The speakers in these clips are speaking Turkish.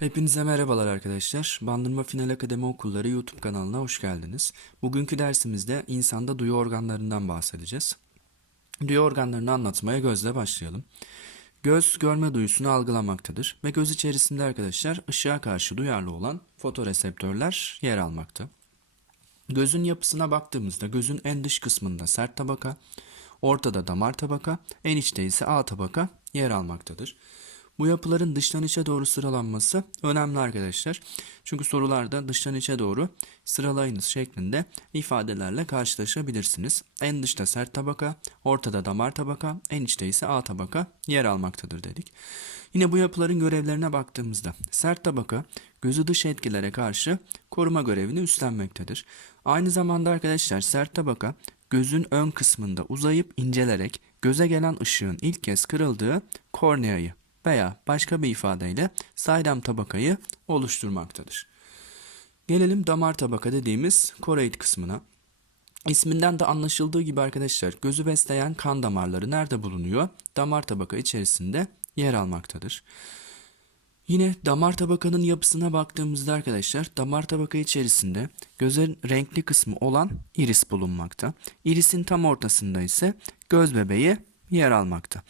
Hepinize merhabalar arkadaşlar. Bandırma Final Akademi Okulları YouTube kanalına hoş geldiniz. Bugünkü dersimizde insanda duyu organlarından bahsedeceğiz. Duyu organlarını anlatmaya gözle başlayalım. Göz görme duyusunu algılamaktadır ve göz içerisinde arkadaşlar ışığa karşı duyarlı olan fotoreseptörler yer almakta. Gözün yapısına baktığımızda gözün en dış kısmında sert tabaka, ortada damar tabaka, en içte ise A tabaka yer almaktadır. Bu yapıların dıştan içe doğru sıralanması önemli arkadaşlar. Çünkü sorularda dıştan içe doğru sıralayınız şeklinde ifadelerle karşılaşabilirsiniz. En dışta sert tabaka, ortada damar tabaka, en içte ise A tabaka yer almaktadır dedik. Yine bu yapıların görevlerine baktığımızda sert tabaka gözü dış etkilere karşı koruma görevini üstlenmektedir. Aynı zamanda arkadaşlar sert tabaka gözün ön kısmında uzayıp incelerek göze gelen ışığın ilk kez kırıldığı korneayı veya başka bir ifadeyle saydam tabakayı oluşturmaktadır. Gelelim damar tabaka dediğimiz koroid kısmına. İsminden de anlaşıldığı gibi arkadaşlar gözü besleyen kan damarları nerede bulunuyor? Damar tabaka içerisinde yer almaktadır. Yine damar tabakanın yapısına baktığımızda arkadaşlar damar tabaka içerisinde gözün renkli kısmı olan iris bulunmakta. Irisin tam ortasında ise göz bebeği yer almakta.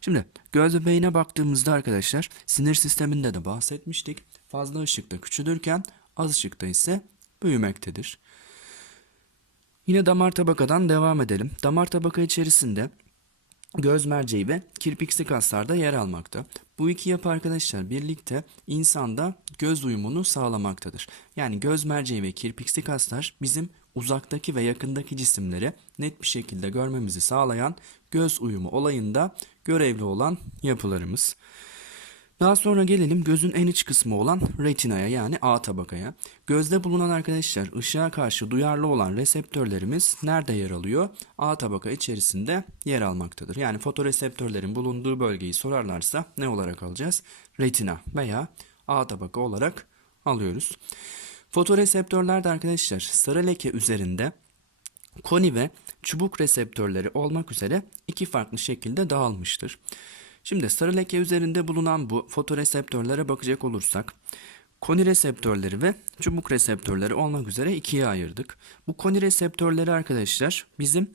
Şimdi göz bebeğine baktığımızda arkadaşlar sinir sisteminde de bahsetmiştik. Fazla ışıkta küçülürken az ışıkta ise büyümektedir. Yine damar tabakadan devam edelim. Damar tabaka içerisinde göz merceği ve kirpiksi kaslarda yer almakta. Bu iki yapı arkadaşlar birlikte insanda göz uyumunu sağlamaktadır. Yani göz merceği ve kirpiksi kaslar bizim uzaktaki ve yakındaki cisimleri net bir şekilde görmemizi sağlayan göz uyumu olayında görevli olan yapılarımız. Daha sonra gelelim gözün en iç kısmı olan retinaya yani A tabakaya. Gözde bulunan arkadaşlar ışığa karşı duyarlı olan reseptörlerimiz nerede yer alıyor? A tabaka içerisinde yer almaktadır. Yani fotoreseptörlerin bulunduğu bölgeyi sorarlarsa ne olarak alacağız? Retina veya A tabaka olarak alıyoruz. Fotoreseptörler de arkadaşlar sarı leke üzerinde koni ve çubuk reseptörleri olmak üzere iki farklı şekilde dağılmıştır. Şimdi sarı leke üzerinde bulunan bu fotoreseptörlere bakacak olursak koni reseptörleri ve çubuk reseptörleri olmak üzere ikiye ayırdık. Bu koni reseptörleri arkadaşlar bizim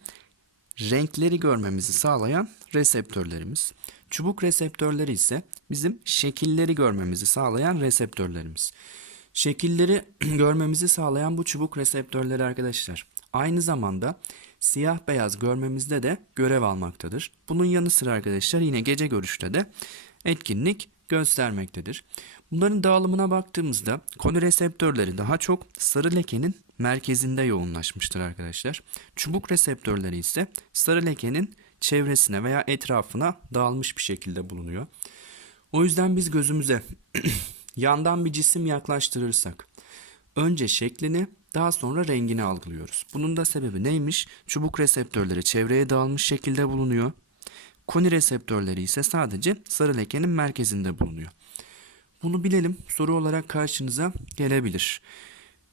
renkleri görmemizi sağlayan reseptörlerimiz. Çubuk reseptörleri ise bizim şekilleri görmemizi sağlayan reseptörlerimiz. Şekilleri görmemizi sağlayan bu çubuk reseptörleri arkadaşlar aynı zamanda siyah beyaz görmemizde de görev almaktadır. Bunun yanı sıra arkadaşlar yine gece görüşte de etkinlik göstermektedir. Bunların dağılımına baktığımızda konu reseptörleri daha çok sarı lekenin merkezinde yoğunlaşmıştır arkadaşlar. Çubuk reseptörleri ise sarı lekenin çevresine veya etrafına dağılmış bir şekilde bulunuyor. O yüzden biz gözümüze yandan bir cisim yaklaştırırsak önce şeklini daha sonra rengini algılıyoruz. Bunun da sebebi neymiş? Çubuk reseptörleri çevreye dağılmış şekilde bulunuyor. Koni reseptörleri ise sadece sarı lekenin merkezinde bulunuyor. Bunu bilelim soru olarak karşınıza gelebilir.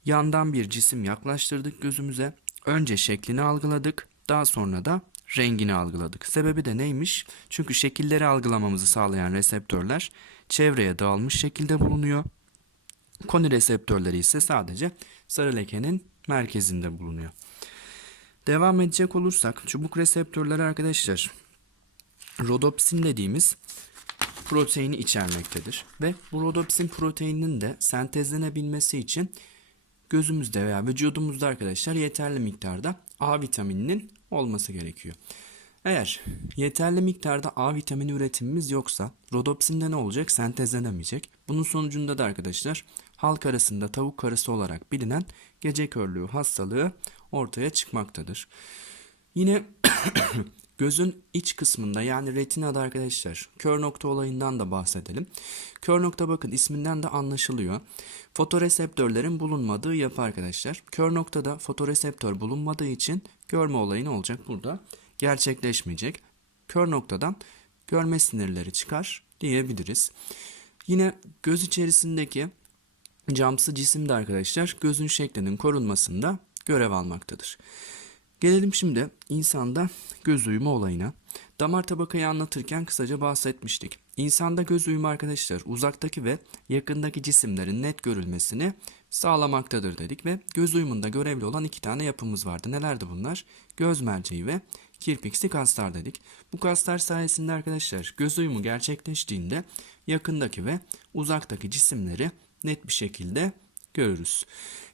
Yandan bir cisim yaklaştırdık gözümüze. Önce şeklini algıladık. Daha sonra da rengini algıladık. Sebebi de neymiş? Çünkü şekilleri algılamamızı sağlayan reseptörler çevreye dağılmış şekilde bulunuyor. Koni reseptörleri ise sadece sarı lekenin merkezinde bulunuyor. Devam edecek olursak çubuk reseptörleri arkadaşlar rodopsin dediğimiz proteini içermektedir. Ve bu rodopsin proteininin de sentezlenebilmesi için gözümüzde veya vücudumuzda arkadaşlar yeterli miktarda A vitamininin olması gerekiyor. Eğer yeterli miktarda A vitamini üretimimiz yoksa rodopsinde ne olacak? Sentezlenemeyecek. Bunun sonucunda da arkadaşlar halk arasında tavuk karısı olarak bilinen gece körlüğü hastalığı ortaya çıkmaktadır. Yine gözün iç kısmında yani retinada arkadaşlar kör nokta olayından da bahsedelim. Kör nokta bakın isminden de anlaşılıyor. Fotoreseptörlerin bulunmadığı yapı arkadaşlar. Kör noktada fotoreseptör bulunmadığı için görme olayı ne olacak burada? Gerçekleşmeyecek. Kör noktadan görme sinirleri çıkar diyebiliriz. Yine göz içerisindeki camsı cisim de arkadaşlar gözün şeklinin korunmasında görev almaktadır. Gelelim şimdi insanda göz uyumu olayına. Damar tabakayı anlatırken kısaca bahsetmiştik. İnsanda göz uyumu arkadaşlar uzaktaki ve yakındaki cisimlerin net görülmesini sağlamaktadır dedik ve göz uyumunda görevli olan iki tane yapımız vardı. Nelerdi bunlar? Göz merceği ve kirpiksi kaslar dedik. Bu kaslar sayesinde arkadaşlar göz uyumu gerçekleştiğinde yakındaki ve uzaktaki cisimleri net bir şekilde görürüz.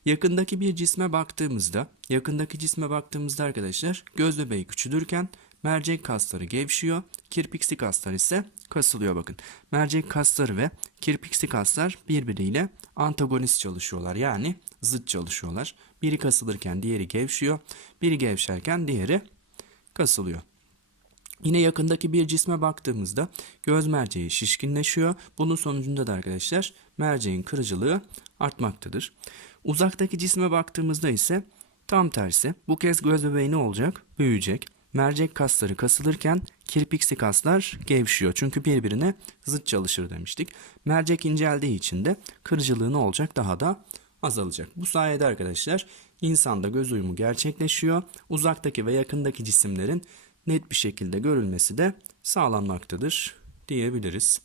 Yakındaki bir cisme baktığımızda, yakındaki cisme baktığımızda arkadaşlar göz bebeği küçülürken mercek kasları gevşiyor, kirpiksi kaslar ise kasılıyor bakın. Mercek kasları ve kirpiksi kaslar birbiriyle antagonist çalışıyorlar yani zıt çalışıyorlar. Biri kasılırken diğeri gevşiyor, biri gevşerken diğeri kasılıyor. Yine yakındaki bir cisme baktığımızda göz merceği şişkinleşiyor. Bunun sonucunda da arkadaşlar merceğin kırıcılığı artmaktadır. Uzaktaki cisme baktığımızda ise tam tersi. Bu kez göz bebeği ne olacak? Büyüyecek. Mercek kasları kasılırken kirpiksi kaslar gevşiyor. Çünkü birbirine zıt çalışır demiştik. Mercek inceldiği için de kırıcılığı ne olacak? Daha da azalacak. Bu sayede arkadaşlar insanda göz uyumu gerçekleşiyor. Uzaktaki ve yakındaki cisimlerin net bir şekilde görülmesi de sağlanmaktadır diyebiliriz.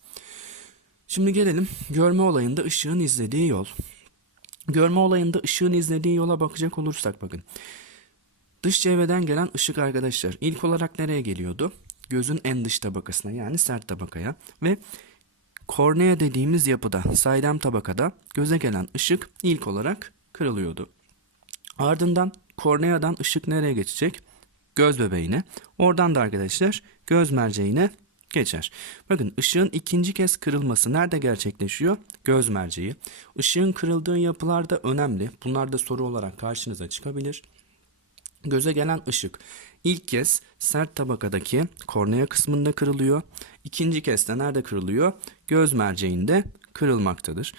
Şimdi gelelim görme olayında ışığın izlediği yol. Görme olayında ışığın izlediği yola bakacak olursak bakın. Dış çevreden gelen ışık arkadaşlar ilk olarak nereye geliyordu? Gözün en dış tabakasına yani sert tabakaya ve kornea dediğimiz yapıda saydam tabakada göze gelen ışık ilk olarak kırılıyordu. Ardından korneadan ışık nereye geçecek? Göz bebeğine. Oradan da arkadaşlar göz merceğine geçer. Bakın ışığın ikinci kez kırılması nerede gerçekleşiyor? Göz merceği. Işığın kırıldığı yapılar da önemli. Bunlar da soru olarak karşınıza çıkabilir. Göze gelen ışık ilk kez sert tabakadaki kornea kısmında kırılıyor. İkinci kez de nerede kırılıyor? Göz merceğinde kırılmaktadır.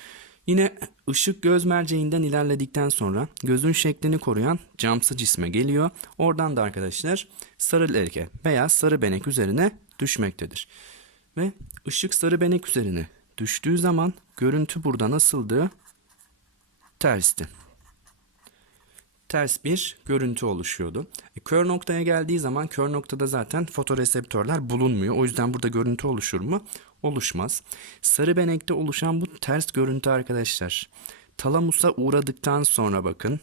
Yine ışık göz merceğinden ilerledikten sonra gözün şeklini koruyan camsı cisme geliyor. Oradan da arkadaşlar sarı leke veya sarı benek üzerine düşmektedir. Ve ışık sarı benek üzerine düştüğü zaman görüntü burada nasıldı? Tersti ters bir görüntü oluşuyordu. E, kör noktaya geldiği zaman kör noktada zaten fotoreseptörler bulunmuyor. O yüzden burada görüntü oluşur mu? Oluşmaz. Sarı benekte oluşan bu ters görüntü arkadaşlar. Talamusa uğradıktan sonra bakın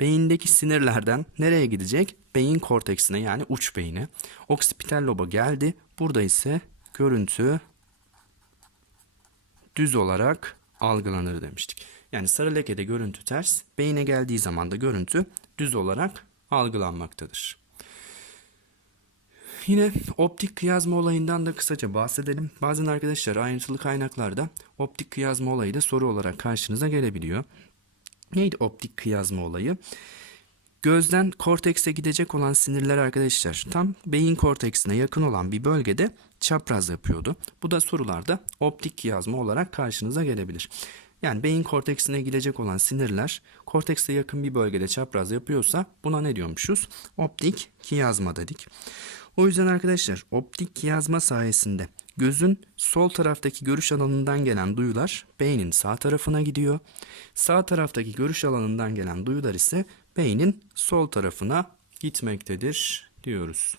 beyindeki sinirlerden nereye gidecek? Beyin korteksine yani uç beyine. Oksipital loba geldi. Burada ise görüntü düz olarak algılanır demiştik. Yani sarı lekede görüntü ters, beyine geldiği zaman da görüntü düz olarak algılanmaktadır. Yine optik kıyazma olayından da kısaca bahsedelim. Bazen arkadaşlar ayrıntılı kaynaklarda optik kıyazma olayı da soru olarak karşınıza gelebiliyor. Neydi optik kıyazma olayı? Gözden kortekse gidecek olan sinirler arkadaşlar tam beyin korteksine yakın olan bir bölgede çapraz yapıyordu. Bu da sorularda optik kıyazma olarak karşınıza gelebilir. Yani beyin korteksine gidecek olan sinirler kortekse yakın bir bölgede çapraz yapıyorsa buna ne diyormuşuz? Optik kiyazma dedik. O yüzden arkadaşlar optik kiyazma sayesinde gözün sol taraftaki görüş alanından gelen duyular beynin sağ tarafına gidiyor. Sağ taraftaki görüş alanından gelen duyular ise beynin sol tarafına gitmektedir diyoruz.